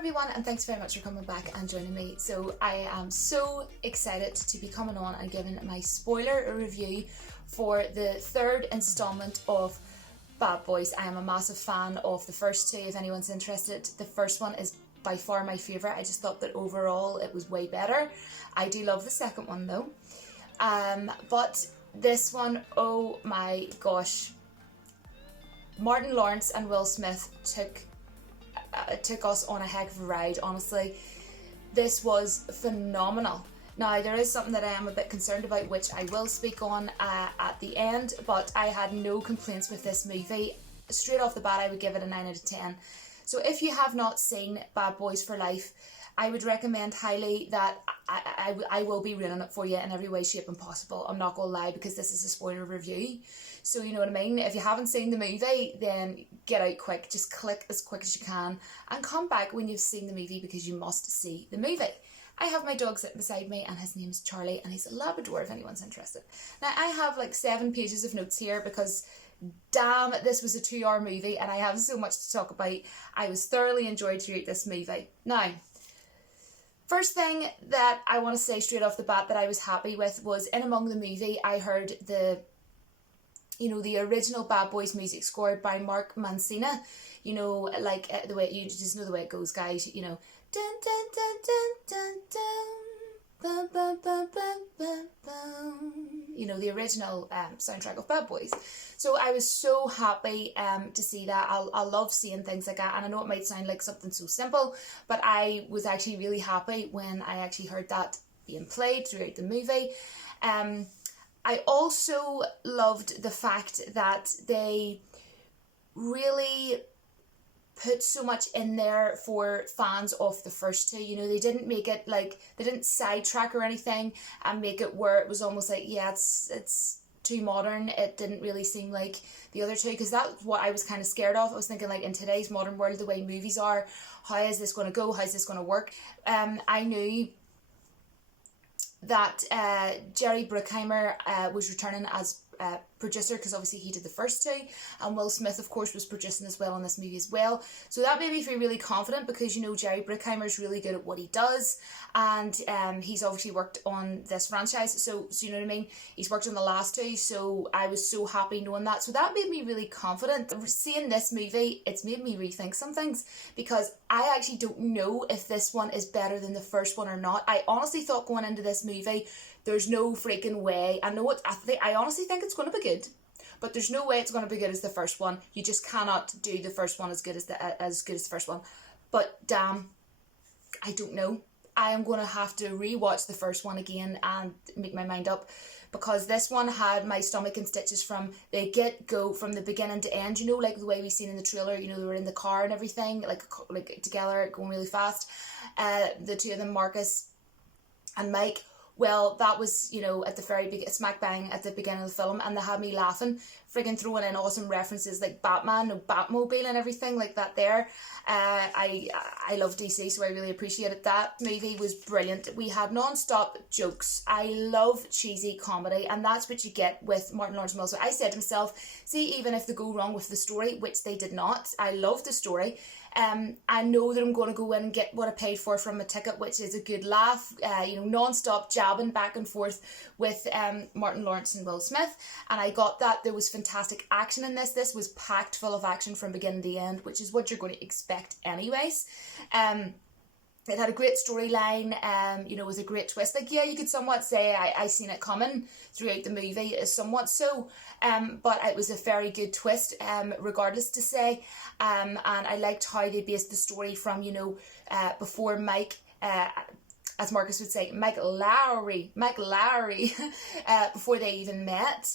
everyone, and thanks very much for coming back and joining me. So I am so excited to be coming on and giving my spoiler review for the third installment of Bad Boys. I am a massive fan of the first two, if anyone's interested. The first one is by far my favourite. I just thought that overall it was way better. I do love the second one though. But this one, oh my gosh. Martin Lawrence and Will Smith took us on a heck of a ride, honestly. This was phenomenal. Now, there is something that I am a bit concerned about, which I will speak on at the end, but I had no complaints with this movie. Straight off the bat, I would give it a 9 out of 10. So if you have not seen Bad Boys for Life, I would recommend highly that I will be ruining it for you in every way, shape and possible. I'm not going to lie, because this is a spoiler review. So you know what I mean? If you haven't seen the movie, then get out quick. Just click as quick as you can and come back when you've seen the movie, because you must see the movie. I have my dog sitting beside me and his name's Charlie and he's a Labrador if anyone's interested. Now I have like 7 pages of notes here because damn, this was a 2-hour movie and I have so much to talk about. I was thoroughly enjoyed throughout this movie. Now, first thing that I want to say straight off the bat that I was happy with was in among the movie I heard the original Bad Boys music scored by Mark Mancina. You know, like the way, you just know the way it goes, guys, you know. Dun, dun, dun, dun, dun, dun, bum, bum, bum, bum, bum. You know, the original soundtrack of Bad Boys. So I was so happy to see that. I love seeing things like that, and I know it might sound like something so simple, but I was actually really happy when I actually heard that being played throughout the movie. I also loved the fact that they really put so much in there for fans of the first two. You know, they didn't make it like, they didn't sidetrack or anything and make it where it was almost like, yeah, it's too modern. It didn't really seem like the other two, because that's what I was kind of scared of. I was thinking, like, in today's modern world, the way movies are, how is this going to go? How's this going to work? I knew that Jerry Bruckheimer was returning as producer, because obviously he did the first two, and Will Smith of course was producing as well on this movie as well. So that made me feel really confident, because you know Jerry Bruckheimer is really good at what he does, and he's obviously worked on this franchise, so you know what I mean, he's worked on the last two, so I was so happy knowing that. So that made me really confident. Seeing this movie, it's made me rethink some things, because I actually don't know if this one is better than the first one or not. I honestly thought going into this movie, there's no freaking way. I honestly think it's going to be good, but there's no way it's going to be good as the first one. You just cannot do the first one as good as the first one. But damn, I don't know. I am going to have to rewatch the first one again and make my mind up, because this one had my stomach in stitches from the get-go, from the beginning to end. You know, like the way we seen in the trailer, you know, they were in the car and everything, like together, going really fast. The two of them, Marcus and Mike. Well, that was, you know, at the very smack bang at the beginning of the film, and they had me laughing, friggin' throwing in awesome references like Batman and Batmobile and everything like that there. I love DC, so I really appreciated that. Movie was brilliant. We had non-stop jokes. I love cheesy comedy, and that's what you get with Martin Lawrence and Will Smith. I said to myself, see, even if they go wrong with the story, which they did not, I love the story. I know that I'm going to go in and get what I paid for from a ticket, which is a good laugh, you know, non-stop jabbing back and forth with Martin Lawrence and Will Smith, and I got that. There was fantastic action in this. This was packed full of action from beginning to end, which is what you're going to expect anyways. It had a great storyline, you know, it was a great twist. Like, yeah, you could somewhat say I seen it coming throughout the movie, somewhat so, but it was a very good twist, regardless to say, and I liked how they based the story from, you know, before Mike, as Marcus would say, Mike Lowry, before they even met,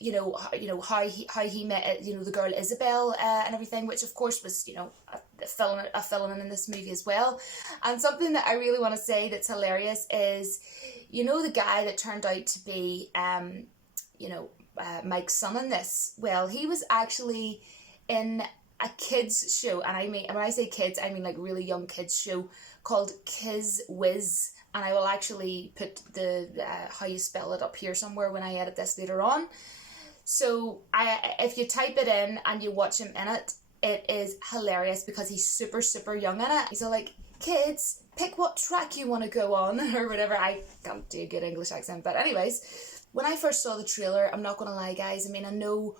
you know how he met, you know, the girl Isabel and everything, which of course was, you know, a villain in this movie as well. And something that I really want to say that's hilarious is, you know, the guy that turned out to be you know, Mike's son in this, well, he was actually in a kids show, and I mean, when I say kids, I mean like really young kids show called Kiz Wiz, and I will actually put the how you spell it up here somewhere when I edit this later on. So if you type it in and you watch him in it, it is hilarious because he's super, super young in it. He's all like, kids, pick what track you want to go on, or whatever. I can't do a good English accent, but anyways, when I first saw the trailer, I'm not going to lie, guys, I mean, I know,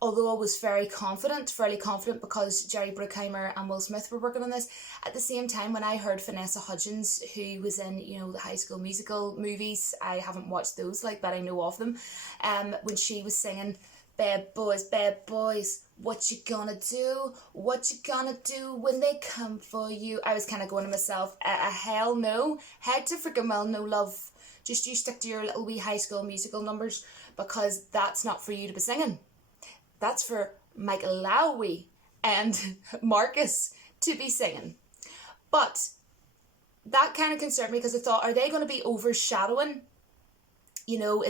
although I was fairly confident because Jerry Bruckheimer and Will Smith were working on this, at the same time, when I heard Vanessa Hudgens, who was in, you know, the High School Musical movies, I haven't watched those, like, but I know of them, when she was singing, bad boys, what you gonna do? What you gonna do when they come for you? I was kind of going to myself, hell no, head to freaking well, no love. Just you stick to your little wee High School Musical numbers, because that's not for you to be singing. That's for Michael Lowy and Marcus to be singing. But that kind of concerned me, because I thought, are they going to be overshadowing, you know,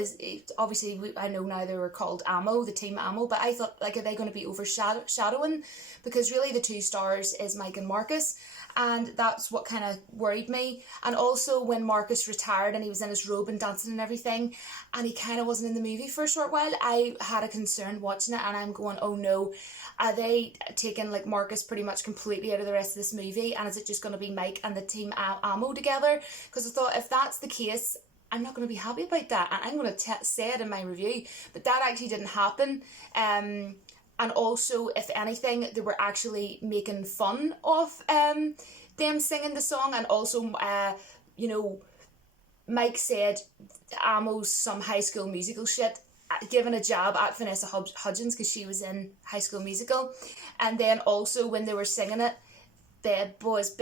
obviously I know now they were called Ammo, the team Ammo, but I thought, like, are they going to be overshadowing? Because really the two stars is Mike and Marcus, and that's what kind of worried me. And also when Marcus retired and he was in his robe and dancing and everything, and he kind of wasn't in the movie for a short while, I had a concern watching it, and I'm going, oh no, are they taking, like, Marcus pretty much completely out of the rest of this movie, and is it just going to be Mike and the team Ammo together? Because I thought, if that's the case, I'm not going to be happy about that, and I'm going to say it in my review, but that actually didn't happen. And also, if anything, they were actually making fun of them singing the song, and also, you know, Mike said Ammo's some High School Musical shit, giving a jab at Vanessa Hudgens because she was in High School Musical, and then also when they were singing it, bad boys,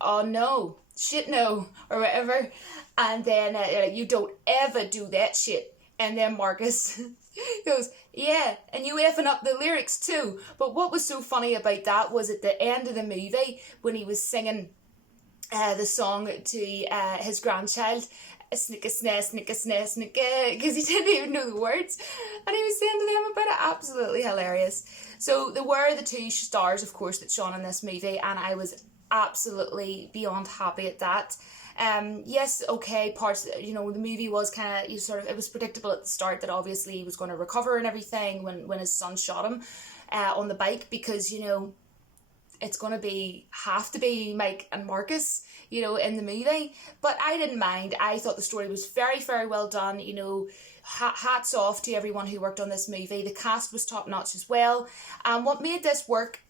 oh no, shit no, or whatever, and then you don't ever do that shit, and then Marcus goes, yeah, and you effing up the lyrics too. But what was so funny about that was at the end of the movie, when he was singing the song to his grandchild, snicka snare, snicka snare, snicka, because he didn't even know the words, and he was saying to them about it. Absolutely hilarious. So there were the two stars, of course, that shone in this movie, and I was absolutely beyond happy at that. Yes, okay, parts, you know, the movie was kind of, it was predictable at the start that obviously he was going to recover and everything when his son shot him on the bike, because, you know, it's going to have to be Mike and Marcus, you know, in the movie. But I didn't mind. I thought the story was very, very well done, you know. Hats off to everyone who worked on this movie. The cast was top notch as well. And what made this work,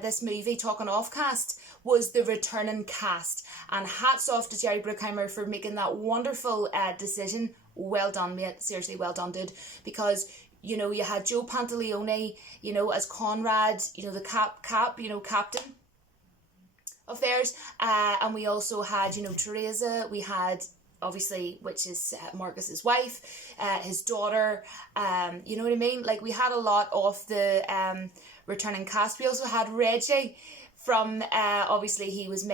this movie, Talking Off Cast, was the returning cast. And hats off to Jerry Bruckheimer for making that wonderful decision. Well done, mate. Seriously, well done, dude. Because, you know, you had Joe Pantaleone, you know, as Conrad, you know, the captain of theirs. And we also had, you know, Teresa. We had, obviously, which is Marcus's wife, his daughter, you know what I mean? Like, we had a lot of the returning cast. We also had Reggie from, obviously, he was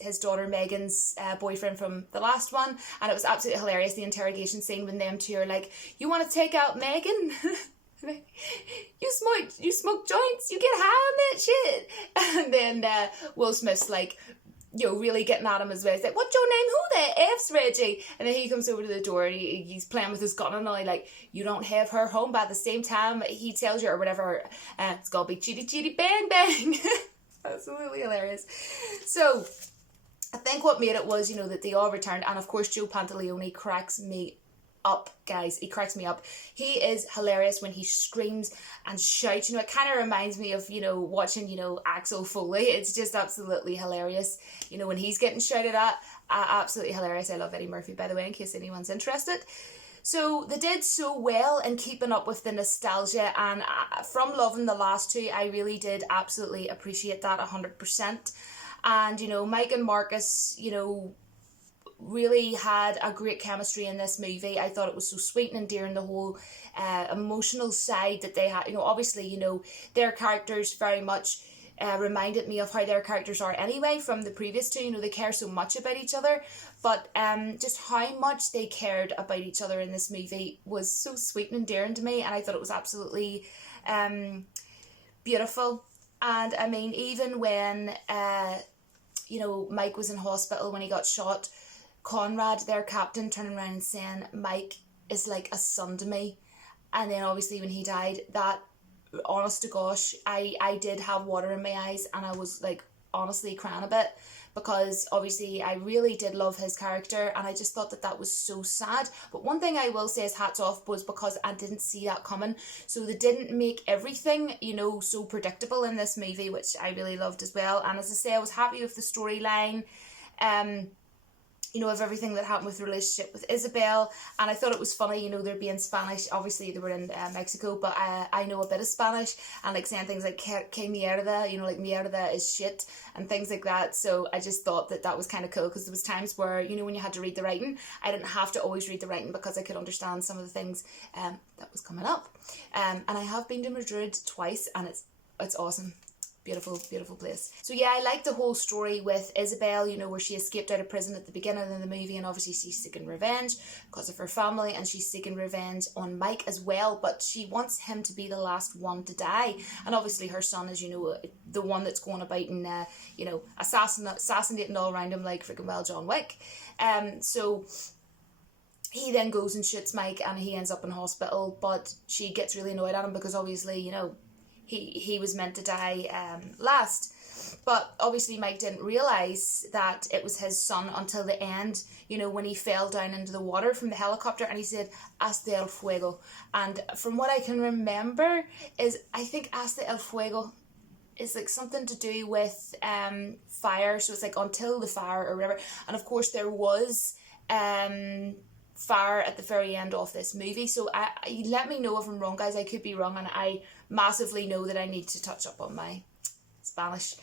his daughter Megan's boyfriend from the last one, and it was absolutely hilarious, the interrogation scene when them two are like, you want to take out Megan? you smoke joints, you get high on that shit. And then Will Smith's like, you know, really getting at him as well. He's like, what's your name? Who the F's Reggie? And then he comes over to the door and he's playing with his gun and all, like, you don't have her home, but at the same time he tells you, or whatever, it's gonna be chitty chitty bang bang. Absolutely hilarious. So I think what made it was, you know, that they all returned, and of course Joe Pantaleone cracks me up, guys. He cracks me up. He is hilarious when he screams and shouts. You know, it kind of reminds me of, you know, watching, you know, Axel Foley. It's just absolutely hilarious. You know, when he's getting shouted at, absolutely hilarious. I love Eddie Murphy, by the way, in case anyone's interested. So they did so well in keeping up with the nostalgia, and from loving the last two, I really did absolutely appreciate that 100%. And, you know, Mike and Marcus, you know, really had a great chemistry in this movie. I thought it was so sweet and endearing, the whole emotional side that they had. You know, obviously, you know, their characters very much reminded me of how their characters are anyway from the previous two. You know, they care so much about each other, but just how much they cared about each other in this movie was so sweet and endearing to me, and I thought it was absolutely beautiful. And I mean, even when you know, Mike was in hospital when he got shot, Conrad, their captain, turning around and saying, Mike is like a son to me. And then obviously when he died, that honest to gosh, I did have water in my eyes, and I was like honestly crying a bit, because obviously I really did love his character, and I just thought that that was so sad. But one thing I will say is hats off, was because I didn't see that coming. So they didn't make everything, you know, so predictable in this movie, which I really loved as well. And as I say, I was happy with the storyline, you know, of everything that happened with the relationship with Isabel. And I thought it was funny, you know, they're being Spanish. Obviously, they were in Mexico, but I know a bit of Spanish, and like saying things like que mierda, you know, like mierda is shit, and things like that. So I just thought that that was kind of cool, because there was times where, you know, when you had to read the writing, I didn't have to always read the writing, because I could understand some of the things that was coming up. And I have been to Madrid twice, and it's awesome. Beautiful, beautiful place. So yeah, I like the whole story with Isabel, you know, where she escaped out of prison at the beginning of the movie, and obviously she's seeking revenge because of her family, and she's seeking revenge on Mike as well, but she wants him to be the last one to die. And obviously her son is, you know, the one that's going about and, you know, assassinating all around him like freaking well John Wick. So he then goes and shoots Mike, and he ends up in hospital, but she gets really annoyed at him because obviously, you know, he was meant to die last. But obviously Mike didn't realise that it was his son until the end, you know, when he fell down into the water from the helicopter, and he said, "Hasta el fuego." And from what I can remember is, I think Hasta el fuego is like something to do with fire. So it's like until the fire or whatever. And of course there was fire at the very end of this movie. So I let me know if I'm wrong, guys. I could be wrong, and I massively know that I need to touch up on my Spanish.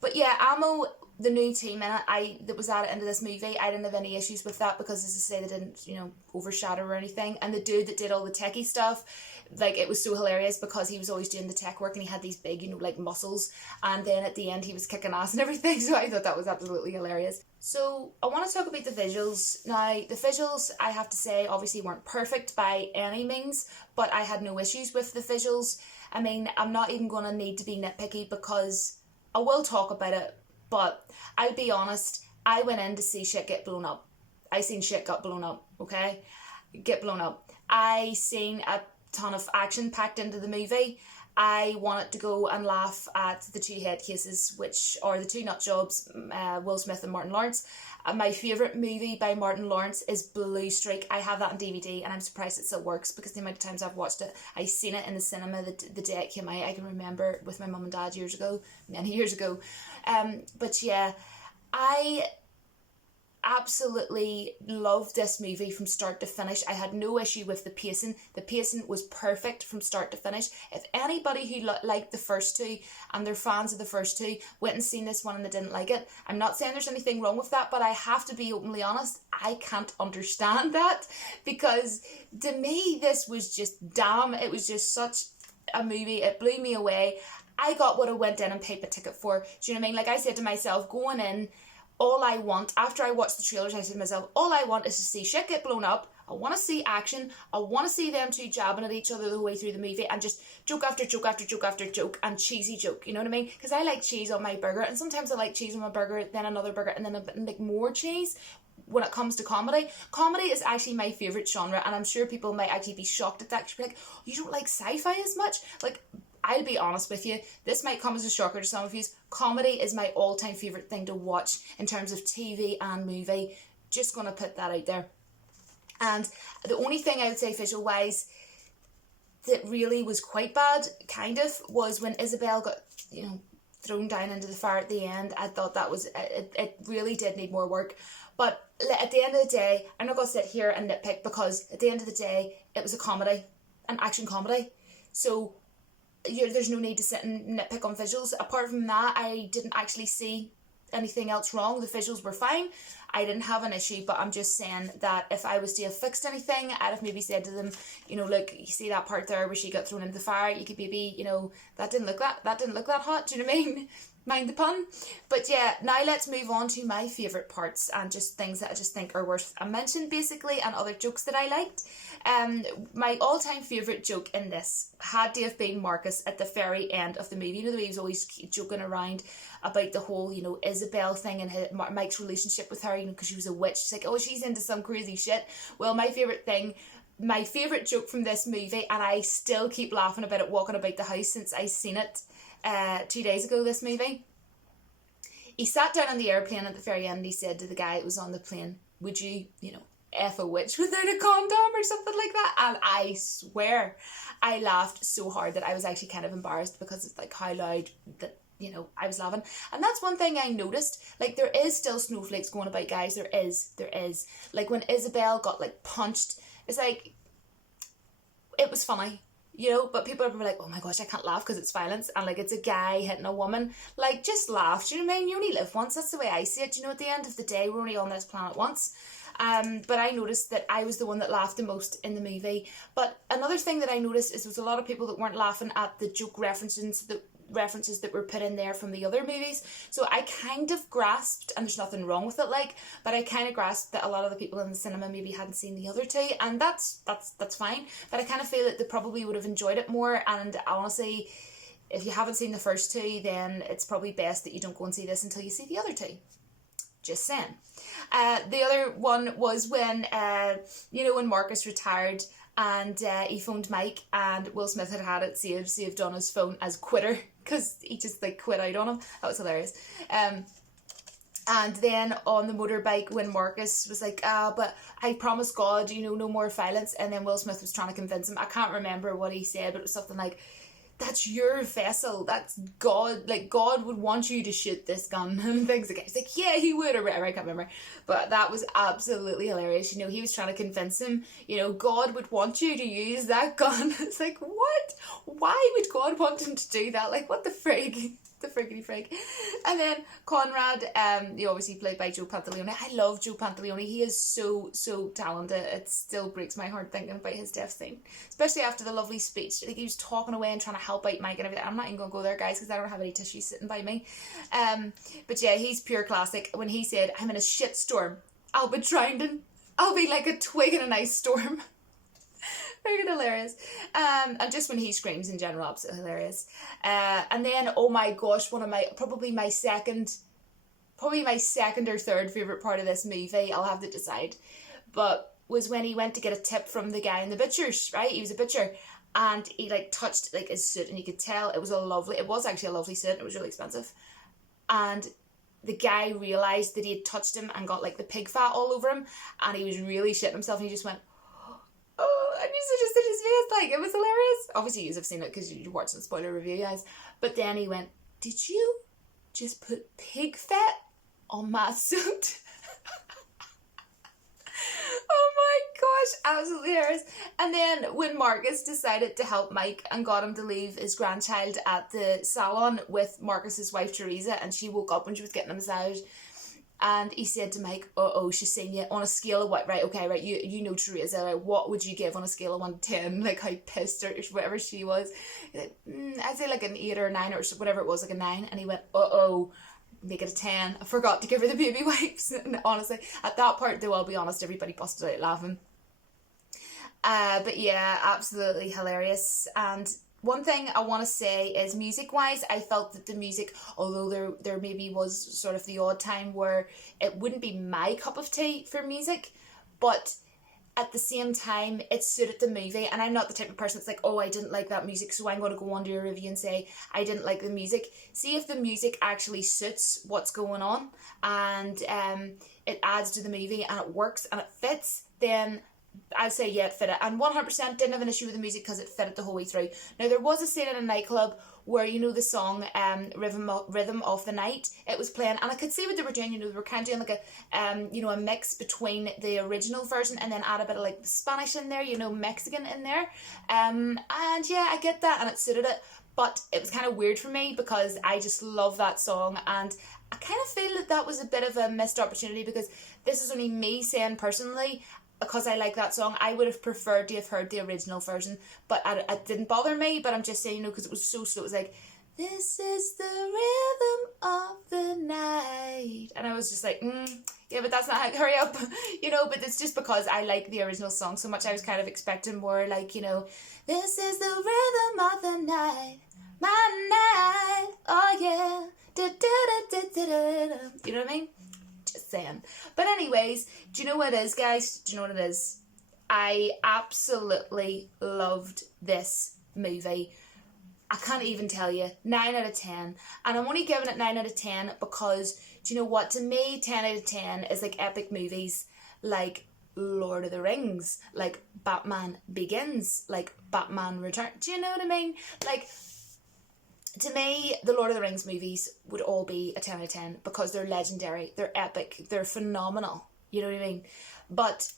But yeah, Amo, the new team in it, that was at the end of this movie, I didn't have any issues with that, because as I say, they didn't, you know, overshadow or anything. And the dude that did all the techie stuff, like, it was so hilarious, because he was always doing the tech work, and he had these big, you know, like muscles, and then at the end he was kicking ass and everything. So I thought that was absolutely hilarious. So I want to talk about the visuals. Now, the visuals, I have to say, obviously weren't perfect by any means, but I had no issues with the visuals. I mean, I'm not even going to need to be nitpicky, because I will talk about it, but I'll be honest, I went in to see shit get blown up. I seen shit got blown up, okay? Get blown up. I seen a ton of action packed into the movie. I wanted to go and laugh at the two head cases, which are the two nut jobs, Will Smith and Martin Lawrence. My favourite movie by Martin Lawrence is Blue Streak. I have that on DVD, and I'm surprised it still works, because the amount of times I've watched it, I seen it in the cinema the day it came out. I can remember with my mum and dad years ago, many years ago. But yeah, I absolutely loved this movie from start to finish. I had no issue with the pacing. The pacing was perfect from start to finish. If anybody who liked the first two and they're fans of the first two went and seen this one and they didn't like it, I'm not saying there's anything wrong with that, but I have to be openly honest, I can't understand that, because to me this was just damn, it was just such a movie. It blew me away. I got what I went in and paid my ticket for. Do you know what I mean? Like, I said to myself going in, all I want, after I watched the trailers, I said to myself, all I want is to see shit get blown up. I want to see action. I want to see them two jabbing at each other the way through the movie, and just joke after joke after joke after joke, and cheesy joke, you know what I mean? Because I like cheese on my burger, and sometimes I like cheese on my burger, then another burger, and then a bit like more cheese. When it comes to comedy, comedy is actually my favourite genre, and I'm sure people might actually be shocked at that. Be like, oh, you don't like sci-fi as much? Like, I'll be honest with you, this might come as a shocker to some of you. Comedy is my all-time favourite thing to watch in terms of TV and movie. Just going to put that out there. And the only thing I would say visual-wise that really was quite bad, kind of, was when Isabel got, you know, thrown down into the fire at the end. I thought that was, it really did need more work. But at the end of the day, I'm not going to sit here and nitpick, because at the end of the day, it was a comedy, an action comedy. So there's no need to sit and nitpick on visuals. Apart from that, I didn't actually see anything else wrong. The visuals were fine. I didn't have an issue, but I'm just saying that if I was to have fixed anything, I'd have maybe said to them, you know, look, you see that part there where she got thrown into the fire, you could maybe, you know, that didn't look that hot, do you know what I mean? Mind the pun. But yeah, now let's move on to my favourite parts and just things that I just think are worth a mention, basically, and other jokes that I liked. My all-time favourite joke in this had to have been Marcus at the very end of the movie. You know, the way he was always joking around about the whole, you know, Isabel thing and Mike's relationship with her, you know, because she was a witch. She's like, oh, she's into some crazy shit. Well, my favourite thing my favourite joke from this movie, and I still keep laughing about it walking about the house since I seen it 2 days ago, this movie. He sat down on the airplane at the very end and he said to the guy that was on the plane, would you, F a witch without a condom or something like that? And I swear I laughed so hard that I was actually kind of embarrassed because it's like how loud that, I was laughing. And that's one thing I noticed. Like, there is still snowflakes going about, guys. There is. Like, when Isabel got, like, punched, it's like, it was funny. But people are like, oh my gosh, I can't laugh because it's violence, and like it's a guy hitting a woman. Like, just laugh. Do you know what I mean? You only live once. That's the way I see it. At the end of the day, we're only on this planet once. But I noticed that I was the one that laughed the most in the movie. But another thing that I noticed is there was a lot of people that weren't laughing at the joke references that were put in there from the other movies. So I kind of grasped, and there's nothing wrong with it, but I kind of grasped that a lot of the people in the cinema maybe hadn't seen the other two, and that's fine. But I kind of feel that they probably would have enjoyed it more. And honestly, if you haven't seen the first two, then it's probably best that you don't go and see this until you see the other two. Just saying. The other one was when when Marcus retired, and he phoned Mike, and Will Smith had it saved on his phone as quitter, because he just quit out on him. That was hilarious. And then on the motorbike, when Marcus was like, but I promise God, no more violence, and then Will Smith was trying to convince him. I can't remember what he said, but it was something like, that's your vessel, that's God, God would want you to shoot this gun, and things like that. He's like, yeah, he would, or whatever, I can't remember. But that was absolutely hilarious. He was trying to convince him, God would want you to use that gun. It's like, what? Why would God want him to do that? What the frig? The friggity frig. And then Conrad, obviously played by Joe Pantoliano. I love Joe Pantoliano. He is so talented. It still breaks my heart thinking about his death scene, especially after the lovely speech. He was talking away and trying to help out Mike and everything. I'm not even gonna go there, guys, because I don't have any tissues sitting by me. But yeah, he's pure classic. When he said, "I'm in a shitstorm, I'll be drowning. I'll be like a twig in an ice storm." Very hilarious. And just when he screams in general, absolutely hilarious. And then, oh my gosh, probably my second or third favourite part of this movie, I'll have to decide, but was when he went to get a tip from the guy in the butcher's, right? He was a butcher, and he touched his suit, and you could tell it was actually a lovely suit. It was really expensive. And the guy realised that he had touched him and got the pig fat all over him, and he was really shitting himself, and he just went, oh, and you just in his face, it was hilarious. Obviously, you have seen it because you're watching the spoiler review, guys. But then he went, did you just put pig fat on my suit? Oh my gosh, absolutely hilarious. And then when Marcus decided to help Mike and got him to leave his grandchild at the salon with Marcus's wife Teresa, and she woke up when she was getting a massage, and he said to Mike, she's seen you on a scale of what, right, okay, right, you know Teresa, right, what would you give on a scale of 1 to 10, how pissed or whatever she was? He's like, I'd say an 8 or a 9 or whatever it was, a 9, and he went, make it a 10, I forgot to give her the baby wipes. And honestly, at that part, though, I'll be honest, everybody busted out laughing. But yeah, absolutely hilarious. And one thing I want to say is, music-wise, I felt that the music, although there maybe was sort of the odd time where it wouldn't be my cup of tea for music, but at the same time, it suited the movie. And I'm not the type of person that's like, I didn't like that music, so I'm going to go on to a review and say, I didn't like the music. See if the music actually suits what's going on, and it adds to the movie, and it works, and it fits, then I'd say, yeah, it fit it. And 100% didn't have an issue with the music because it fit it the whole way through. Now, there was a scene in a nightclub where, the song Rhythm of the Night, it was playing, and I could see what they were doing. They were kind of doing a mix between the original version and then add a bit of Spanish in there, Mexican in there. And yeah, I get that, and it suited it. But it was kind of weird for me because I just love that song, and I kind of feel that was a bit of a missed opportunity, because this is only me saying personally, because I like that song, I would have preferred to have heard the original version, but it didn't bother me. But I'm just saying, because it was so slow. It was like, this is the rhythm of the night, and I was just like, yeah, but that's not how, hurry up, but it's just because I like the original song so much. I was kind of expecting more this is the rhythm of the night, my night, oh yeah, da, da, da, da, da, da. You know what I mean? Just saying. But anyways, do you know what it is, guys? Do you know what it is? I absolutely loved this movie. I can't even tell you. 9 out of 10. And I'm only giving it 9 out of 10 because, do you know what? To me, 10 out of 10 is like epic movies like Lord of the Rings, like Batman Begins, like Batman Return. Do you know what I mean? Like, to me, the Lord of the Rings movies would all be a 10 out of 10 because they're legendary, they're epic, they're phenomenal. You know what I mean? But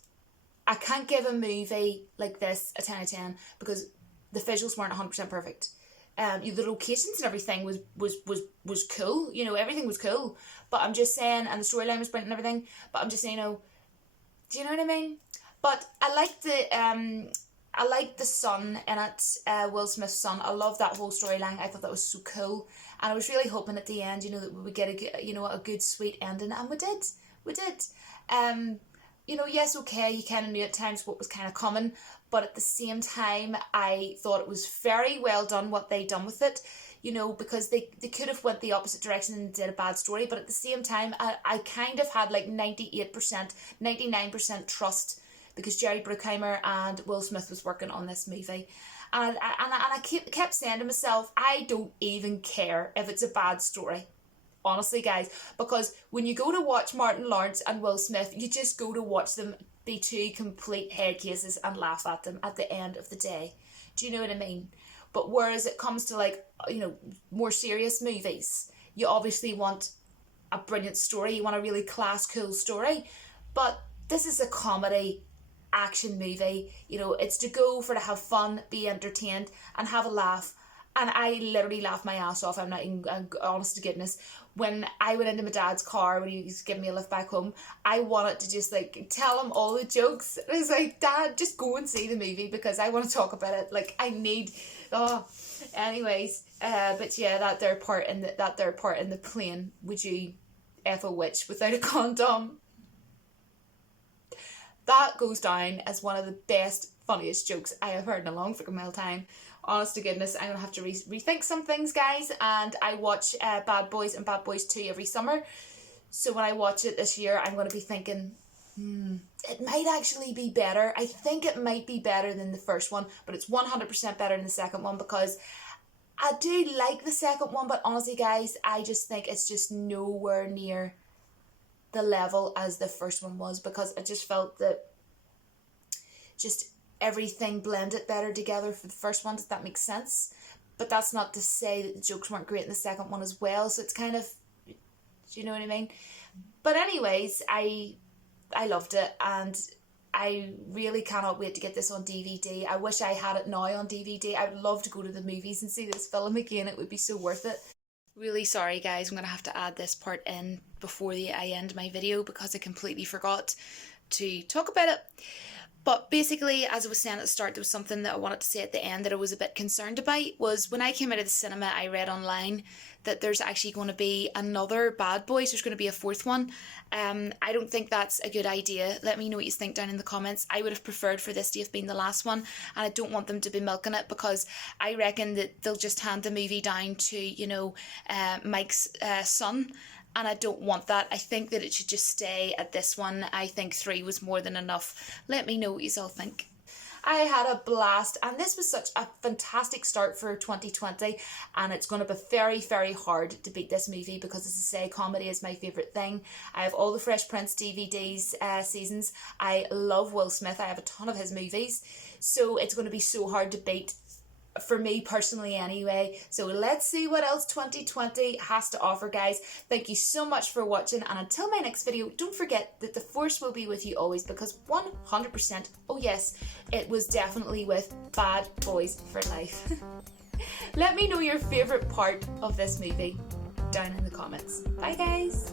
I can't give a movie like this a 10 out of 10 because the visuals weren't 100% perfect. The locations and everything was cool. You know, everything was cool. But I'm just saying, and the storyline was brilliant and everything. But I'm just saying, do you know what I mean? But I like the son in it, Will Smith's son. I love that whole storyline. I thought that was so cool, and I was really hoping at the end, that we would get a good sweet ending, and we did. We did. Yes, okay, you kind of knew at times what was kind of coming, but at the same time, I thought it was very well done what they done with it, because they could have went the opposite direction and did a bad story, but at the same time, I kind of had like 98%, 99% trust because Jerry Bruckheimer and Will Smith was working on this movie. And I kept saying to myself, I don't even care if it's a bad story. Honestly, guys, because when you go to watch Martin Lawrence and Will Smith, you just go to watch them be two complete head cases and laugh at them at the end of the day. Do you know what I mean? But whereas it comes to more serious movies, you obviously want a brilliant story. You want a really class, cool story. But this is a comedy action movie. It's to go for to have fun, be entertained, and have a laugh. And I literally laughed my ass off. I'm not even, honest to goodness. When I went into my dad's car when he was giving me a lift back home, I wanted to just tell him all the jokes. I was like, Dad, just go and see the movie because I want to talk about it. I need. Anyways, but yeah, that their part in the plane. Would you F a witch without a condom? That goes down as one of the best, funniest jokes I have heard in a long freaking while time. Honest to goodness, I'm going to have to rethink some things, guys. And I watch Bad Boys and Bad Boys 2 every summer. So when I watch it this year, I'm going to be thinking, it might actually be better. I think it might be better than the first one, but it's 100% better than the second one because I do like the second one. But honestly, guys, I just think it's just nowhere near the level as the first one was because I just felt that just everything blended better together for the first one, if that makes sense. But that's not to say that the jokes weren't great in the second one as well, so it's kind of, do you know what I mean? But anyways, I loved it, and I really cannot wait to get this on DVD. I wish I had it now on DVD. I would love to go to the movies and see this film again. It would be so worth it. Really sorry, guys, I'm going to have to add this part in before I end my video because I completely forgot to talk about it. But basically, as I was saying at the start, there was something that I wanted to say at the end that I was a bit concerned about, was when I came out of the cinema, I read online that there's actually going to be another Bad Boys. There's going to be a fourth one. I don't think that's a good idea. Let me know what you think down in the comments. I would have preferred for this to have been the last one, and I don't want them to be milking it because I reckon that they'll just hand the movie down to, Mike's son. And I don't want that. I think that it should just stay at this one. I think 3 was more than enough. Let me know what you all think. I had a blast, and this was such a fantastic start for 2020, and it's going to be very, very hard to beat this movie because, as I say, comedy is my favourite thing. I have all the Fresh Prince DVDs seasons. I love Will Smith. I have a ton of his movies, so it's going to be so hard to beat, for me personally anyway. So let's see what else 2020 has to offer, guys. Thank you so much for watching, and until my next video, don't forget that the force will be with you always, because 100%, oh yes, it was definitely with Bad Boys for Life. Let me know your favourite part of this movie down in the comments. Bye, guys.